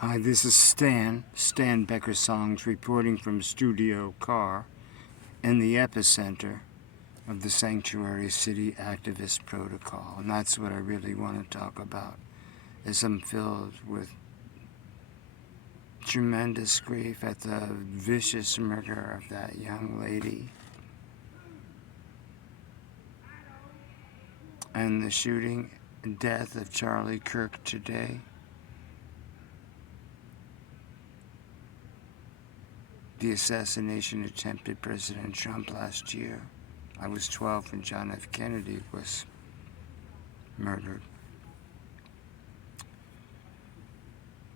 Hi, this is Stan Becker Songs, reporting from Studio Car in the epicenter of the Sanctuary City Activist Protocol. And that's what I really want to talk about, as I'm filled with tremendous grief at the vicious murder of that young lady and the shooting and death of Charlie Kirk today. The assassination attempt at President Trump last year. I was 12 when John F. Kennedy was murdered.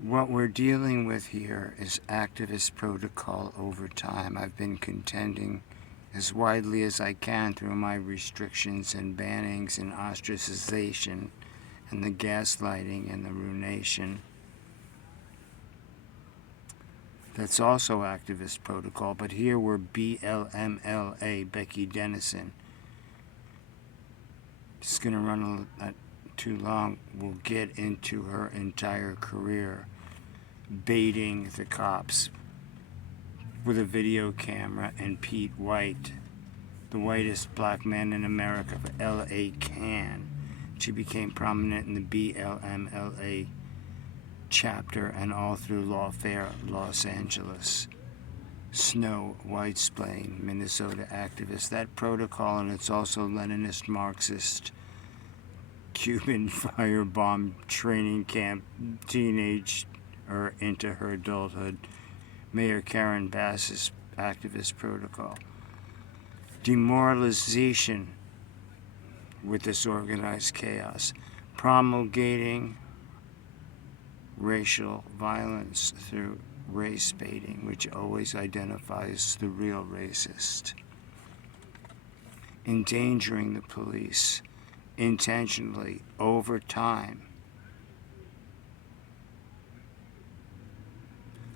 What we're dealing with here is activist protocol over time. I've been contending as widely as I can through my restrictions and bannings and ostracization and the gaslighting and the ruination. That's also activist protocol, but here we're BLMLA, Becky Dennison. It's going to run too long. We'll get into her entire career, baiting the cops with a video camera, and Pete White, the whitest black man in America, for L.A. Can. She became prominent in the BLMLA chapter and all through Lawfare, Los Angeles. Snow, Whitesplain, Minnesota activist. That protocol, and it's also Leninist, Marxist, Cuban firebomb training camp, teenage or into her adulthood. Mayor Karen Bass's activist protocol. Demoralization with this organized chaos. Promulgating racial violence through race baiting, which always identifies the real racist. Endangering the police intentionally over time.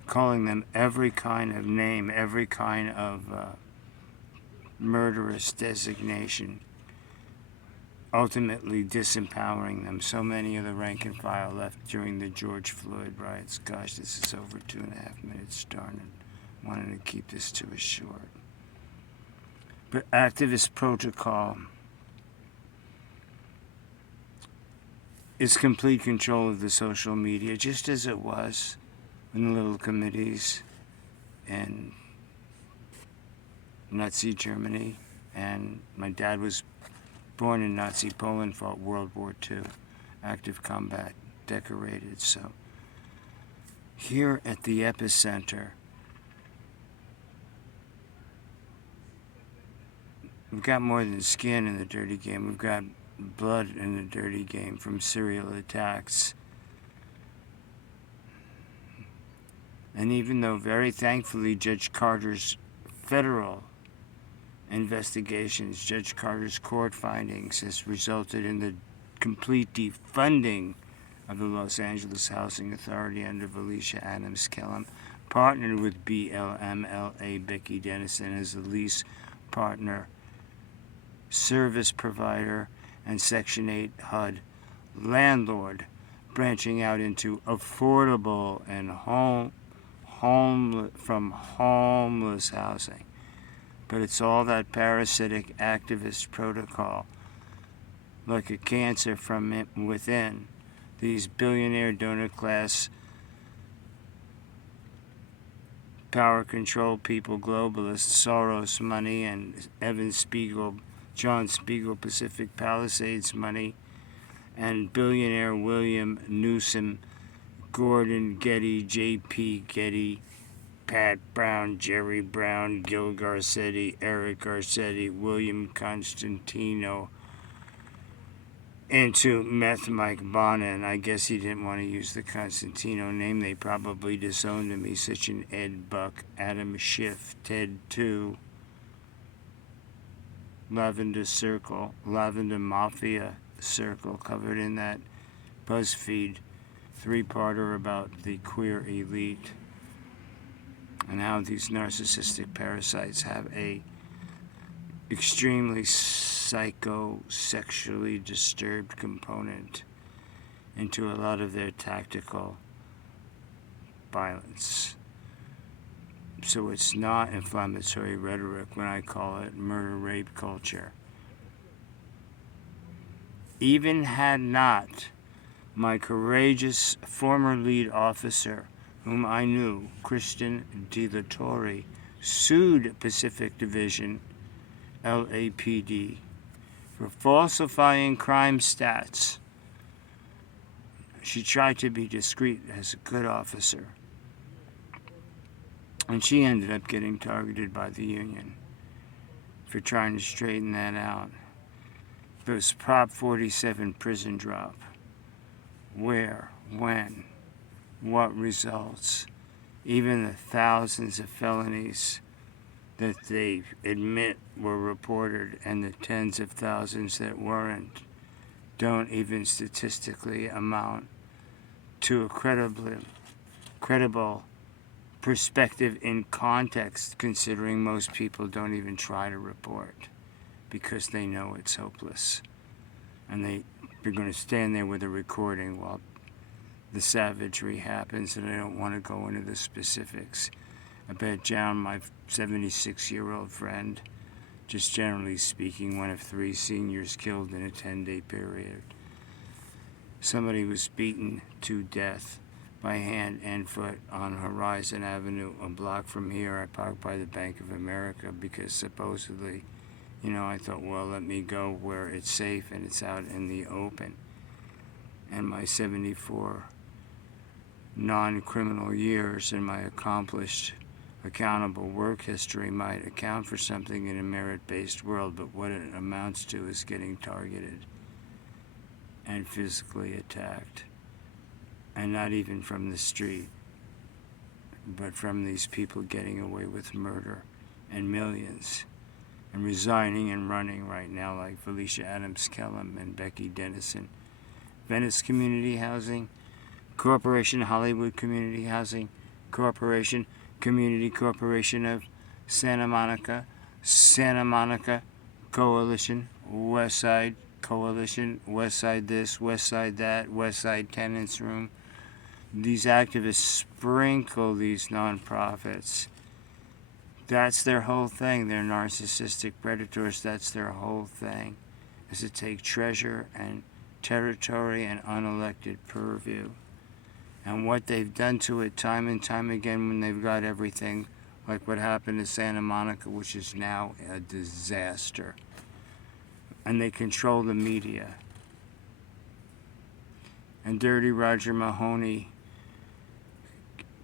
Calling them every kind of name, every kind of murderous designation, ultimately disempowering them. So many of the rank and file left during the George Floyd riots. Gosh, this is over 2.5 minutes, darn it. Wanted to keep this to a short. But activist protocol is complete control of the social media, just as it was in the little committees in Nazi Germany. And my dad was born in Nazi Poland, fought World War II, active combat, decorated. So here at the epicenter, we've got more than skin in the dirty game. We've got blood in the dirty game from serial attacks. And even though, very thankfully, Judge Carter's federal investigations, Judge Carter's court findings, has resulted in the complete defunding of the Los Angeles Housing Authority under Valencia Adams Kellum, partnered with BLMLA Becky Dennison as the lease partner, service provider, and Section 8 HUD landlord, branching out into affordable and homeless housing. But it's all that parasitic activist protocol, like a cancer from within. These billionaire donor class, power control people, globalists, Soros money, and John Spiegel Pacific Palisades money, and billionaire William Newsom, Gordon Getty, J.P. Getty, Pat Brown, Jerry Brown, Gil Garcetti, Eric Garcetti, William Constantino, into Meth Mike Bonin. I guess he didn't want to use the Constantino name. They probably disowned him. He's such an Ed Buck, Adam Schiff, Ted 2, Lavender Circle, Lavender Mafia Circle, covered in that BuzzFeed 3-parter about the queer elite and how these narcissistic parasites have a extremely psychosexually disturbed component into a lot of their tactical violence. So it's not inflammatory rhetoric when I call it murder rape culture. Even had not my courageous former lead officer, whom I knew, Christian De La Torre, sued Pacific Division, LAPD, for falsifying crime stats. She tried to be discreet as a good officer, and she ended up getting targeted by the union for trying to straighten that out. It was Prop 47 prison drop. Where, when, what results, even the thousands of felonies that they admit were reported and the tens of thousands that weren't don't even statistically amount to a credible perspective in context, considering most people don't even try to report because they know it's hopeless. And they're going to stand there with a recording while the savagery happens, and I don't want to go into the specifics. I bet John, my 76-year-old friend, just generally speaking, one of 3 seniors killed in a 10-day period. Somebody was beaten to death by hand and foot on Horizon Avenue, a block from here. I parked by the Bank of America because supposedly, I thought, well, let me go where it's safe and it's out in the open. And my 74 non-criminal years and my accomplished, accountable work history might account for something in a merit-based world, but what it amounts to is getting targeted and physically attacked. And not even from the street, but from these people getting away with murder and millions, and resigning and running right now, like Felicia Adams Kellum and Becky Dennison. Venice Community Housing Corporation, Hollywood Community Housing Corporation, Community Corporation of Santa Monica Coalition, West Side Coalition, West Side this, West Side that, West Side Tenants Room. These activists sprinkle these nonprofits. That's their whole thing. They're narcissistic predators. That's their whole thing, is to take treasure and territory and unelected purview. And what they've done to it time and time again when they've got everything, like what happened to Santa Monica, which is now a disaster. And they control the media. And Dirty Roger Mahoney,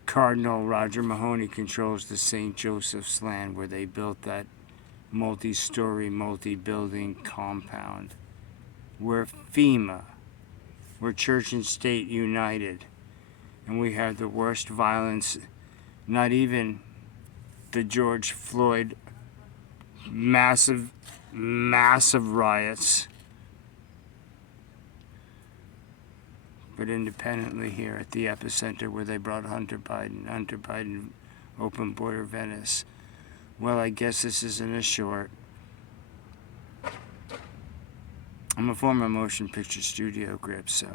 Cardinal Roger Mahoney, controls the St. Joseph's land where they built that multi-story, multi-building compound. Where FEMA, where church and state united, and we had the worst violence, not even the George Floyd massive riots, but independently here at the epicenter where they brought Hunter Biden, open border Venice. Well, I guess this isn't a short. I'm a former motion picture studio grip, so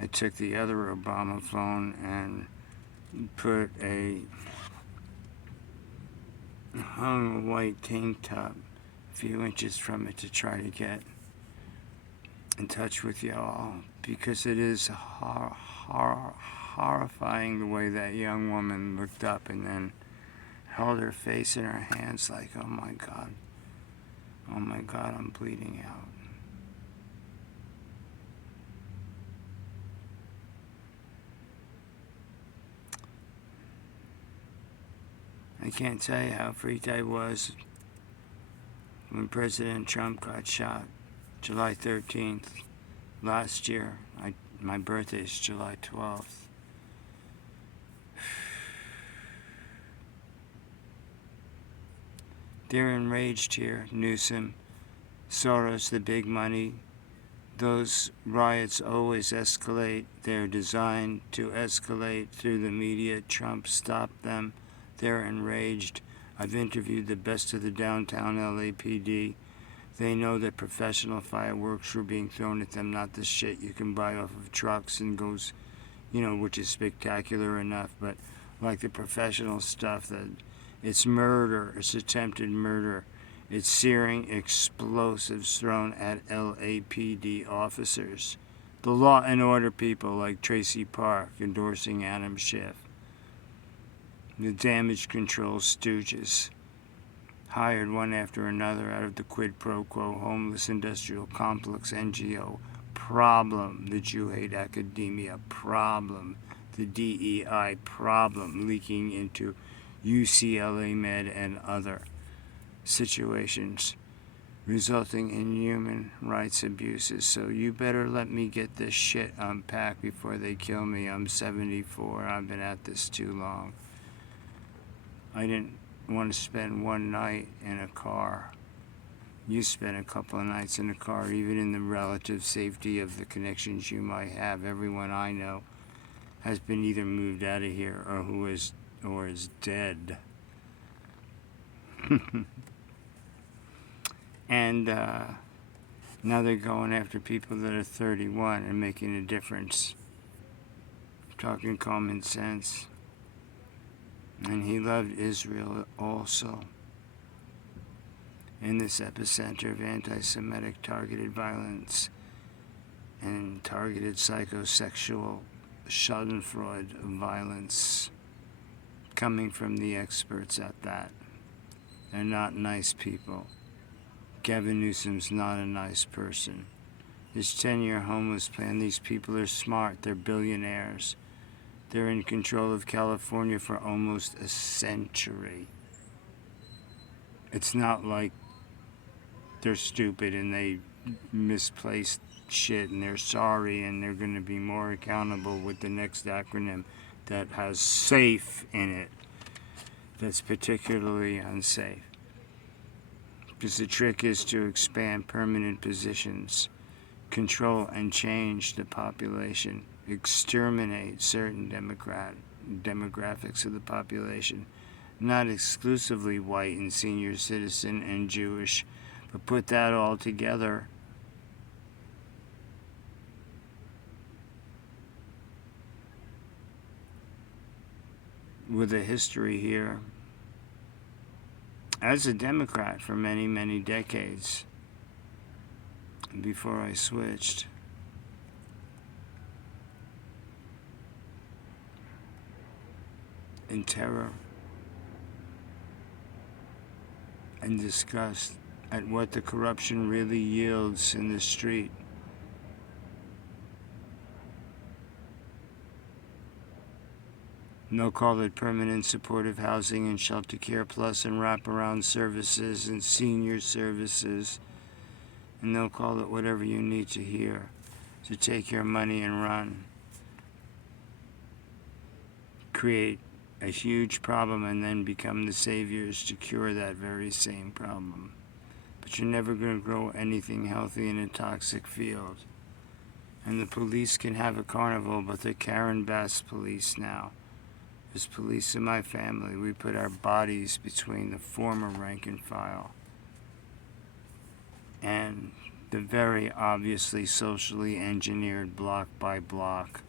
I took the other Obama phone and put a hung white tank top a few inches from it to try to get in touch with y'all, because it is horrifying the way that young woman looked up and then held her face in her hands like, oh my God, I'm bleeding out. I can't tell you how freaked I was when President Trump got shot, July 13th last year. My birthday is July 12th. They're enraged here. Newsom, Soros, the big money. Those riots always escalate. They're designed to escalate through the media. Trump stopped them. They're enraged. I've interviewed the best of the downtown LAPD. They know that professional fireworks were being thrown at them, not the shit you can buy off of trucks and goes, which is spectacular enough, but like the professional stuff, that it's murder, it's attempted murder, it's searing explosives thrown at LAPD officers. The law and order people like Tracy Park endorsing Adam Schiff. The damage control stooges, hired one after another out of the quid pro quo homeless industrial complex NGO problem, the Jew hate academia problem, the DEI problem leaking into UCLA Med and other situations resulting in human rights abuses. So you better let me get this shit unpacked before they kill me. I'm 74. I've been at this too long. I didn't want to spend one night in a car. You spend a couple of nights in a car, even in the relative safety of the connections you might have. Everyone I know has been either moved out of here or is dead. And now they're going after people that are 31 and making a difference. Talking common sense. And he loved Israel also. In this epicenter of anti-Semitic targeted violence and targeted psychosexual schadenfreude violence, coming from the experts at that. They're not nice people. Gavin Newsom's not a nice person. His 10-year homeless plan, these people are smart. They're billionaires. They're in control of California for almost a century. It's not like they're stupid and they misplaced shit and they're sorry and they're going to be more accountable with the next acronym that has SAFE in it. That's particularly unsafe. Because the trick is to expand permanent positions, control and change the population, exterminate certain demographics of the population, not exclusively white and senior citizen and Jewish, but put that all together. With a history here. As a Democrat for many, many decades, before I switched, in terror and disgust at what the corruption really yields in the street. They'll call it permanent supportive housing and shelter care plus and wraparound services and senior services. And they'll call it whatever you need to hear to take your money and run. Create a huge problem and then become the saviors to cure that very same problem. But you're never going to grow anything healthy in a toxic field. And the police can have a carnival, but they're Karen Bass police now. As police in my family, we put our bodies between the former rank and file and the very obviously socially engineered block by block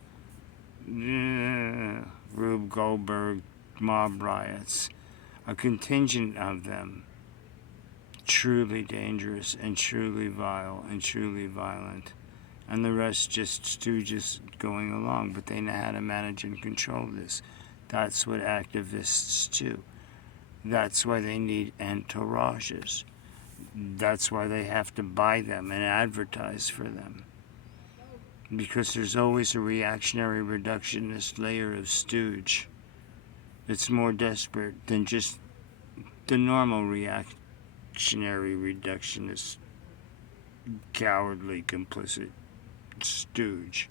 Rube Goldberg mob riots, a contingent of them truly dangerous and truly vile and truly violent, and the rest just stooges going along, but they know how to manage and control this. That's what activists do. That's why they need entourages. That's why they have to buy them and advertise for them. Because there's always a reactionary reductionist layer of stooge that's more desperate than just the normal reactionary reductionist, cowardly, complicit stooge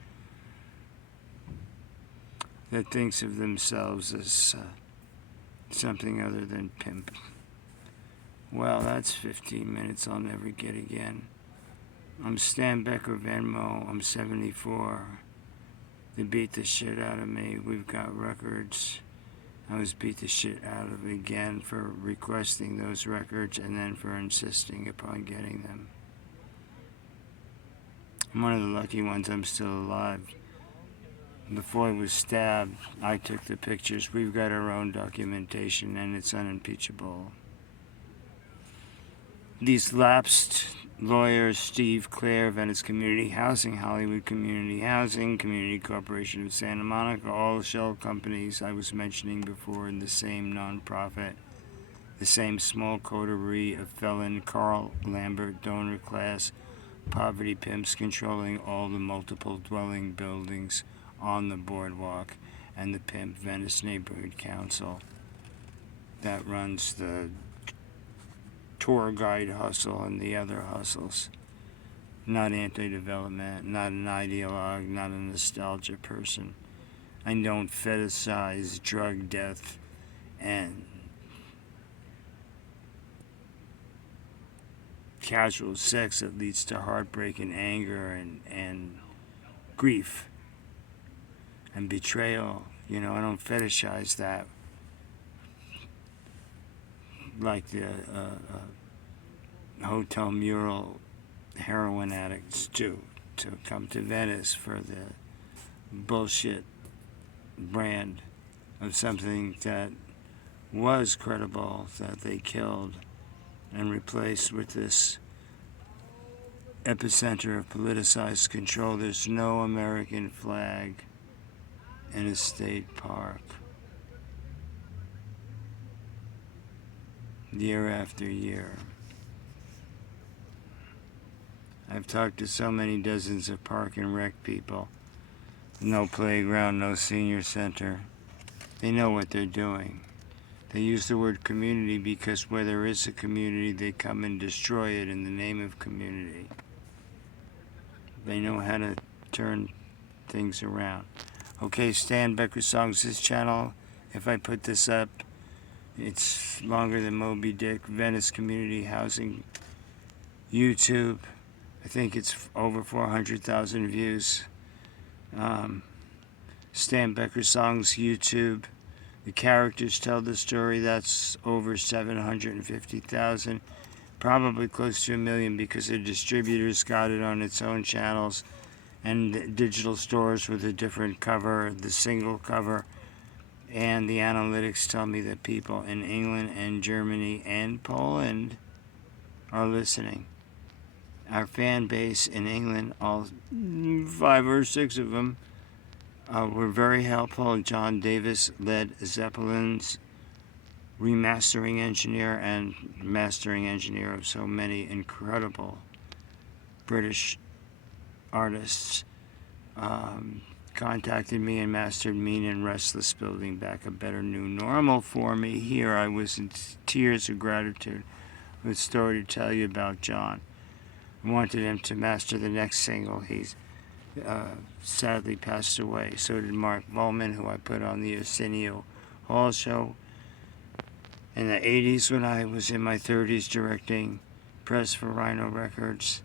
that thinks of themselves as something other than pimp. Well, that's 15 minutes I'll never get again. I'm Stan Becker Venmo. I'm 74. They beat the shit out of me. We've got records. I was beat the shit out of again for requesting those records and then for insisting upon getting them. I'm one of the lucky ones I'm still alive. before he was stabbed. I took the pictures. We've got our own documentation, and it's unimpeachable. These lapsed lawyers, Steve Clare, Venice Community Housing, Hollywood Community Housing, Community Corporation of Santa Monica, all shell companies I was mentioning before in the same nonprofit, the same small coterie of felon Carl Lambert donor class poverty pimps controlling all the multiple dwelling buildings on the boardwalk, and the pimp Venice Neighborhood Council that runs the tour guide hustle and the other hustles. Not anti-development, not an ideologue, not a nostalgia person. I don't fetishize drug death and casual sex that leads to heartbreak and anger and grief and betrayal. You know, I don't fetishize that like the hotel mural heroin addicts do, to come to Venice for the bullshit brand of something that was credible that they killed and replaced with this epicenter of politicized control. There's no American flag in a state park. Year after year. I've talked to so many dozens of park and rec people. No playground, no senior center. They know what they're doing. They use the word community because where there is a community, they come and destroy it in the name of community. They know how to turn things around. Okay, Stan Becker Songs, this channel, if I put this up, it's longer than Moby Dick. Venice Community Housing, YouTube. I think it's over 400,000 views. Stan Becker Songs, YouTube. The characters tell the story. That's over 750,000. Probably close to 1 million because the distributors got it on its own channels and digital stores with a different cover, the single cover. And the analytics tell me that people in England and Germany and Poland are listening. Our fan base in England, all 5 or 6 of them, were very helpful. John Davis led Zeppelin's remastering engineer and mastering engineer of so many incredible British artists. Contacted me and mastered Mean and Restless, building back a better new normal for me. Here I was in tears of gratitude with a story to tell you about John. I wanted him to master the next single. He's sadly passed away. So did Mark Volman, who I put on the Arsenio Hall show in the 80s when I was in my 30s directing press for Rhino Records.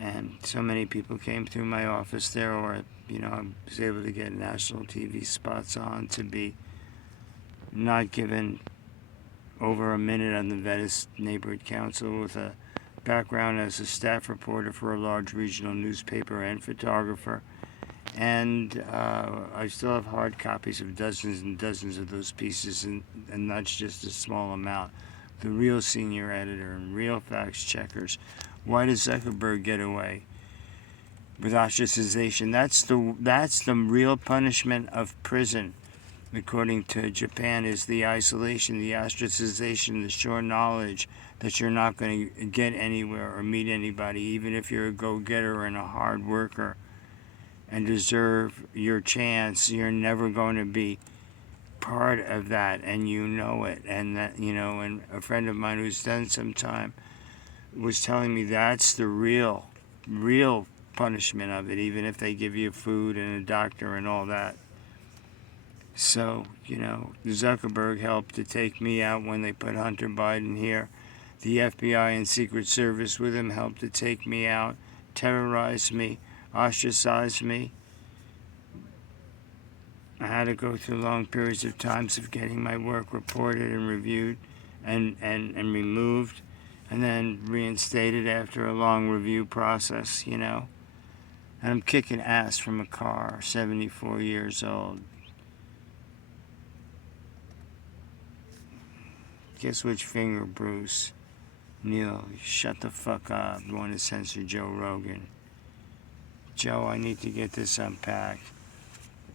And so many people came through my office there, or, you know, I was able to get national TV spots on to be not given over a minute on the Venice Neighborhood Council with a background as a staff reporter for a large regional newspaper and photographer. And I still have hard copies of dozens and dozens of those pieces, and that's just a small amount. The real senior editor and real fact checkers. Why does Zuckerberg get away with ostracization? That's the real punishment of prison, according to Japan, is the isolation, the ostracization, the sure knowledge that you're not going to get anywhere or meet anybody, even if you're a go-getter and a hard worker and deserve your chance. You're never going to be part of that, and you know it. And that, you know, and a friend of mine who's done some time was telling me that's the real punishment of it, even if they give you food and a doctor and all that. So, you know, Zuckerberg helped to take me out when they put Hunter Biden here. The FBI and Secret Service with him helped to take me out, terrorize me, ostracize me. I had to go through long periods of times of getting my work reported and reviewed and removed, and then reinstated after a long review process, you know. And I'm kicking ass from a car, 74 years old. Guess which finger, Bruce? Neil, shut the fuck up. You want to censor Joe Rogan. Joe, I need to get this unpacked.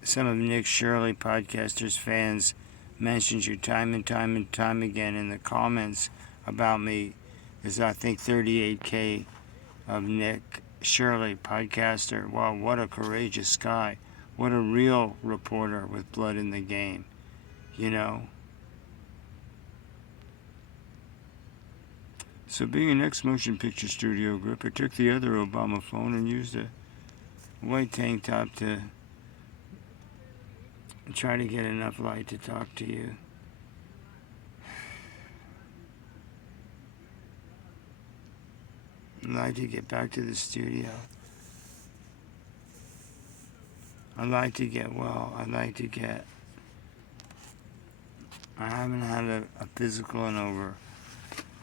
Some of Nick Shirley, Podcaster's fans, mentioned you time and time again in the comments about me. There's, I think, 38K of Nick Shirley, Podcaster. Wow, what a courageous guy. What a real reporter with blood in the game. You know? So being an ex-motion picture studio group, I took the other Obama phone and used a white tank top to try to get enough light to talk to you. I'd like to get back to the studio. I'd like to get well. I haven't had a physical in over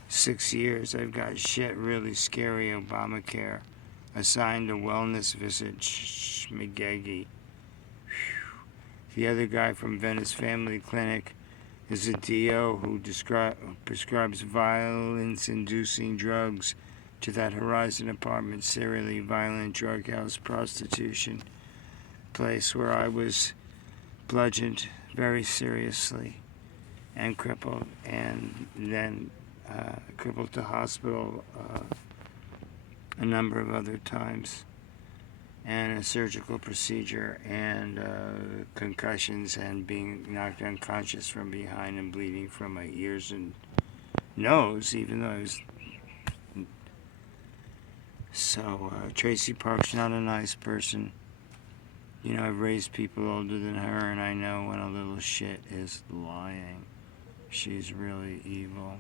6 years. I've got shit really scary Obamacare. Assigned a wellness visit. Schmigegi. The other guy from Venice Family Clinic is a DO who prescribes violence-inducing drugs to that Horizon apartment, serially violent drug house prostitution place where I was bludgeoned very seriously and crippled, and then crippled to hospital a number of other times, and a surgical procedure, and concussions, and being knocked unconscious from behind and bleeding from my ears and nose, even though I was... So, Tracy Park's not a nice person. You know, I've raised people older than her, and I know when a little shit is lying. She's really evil.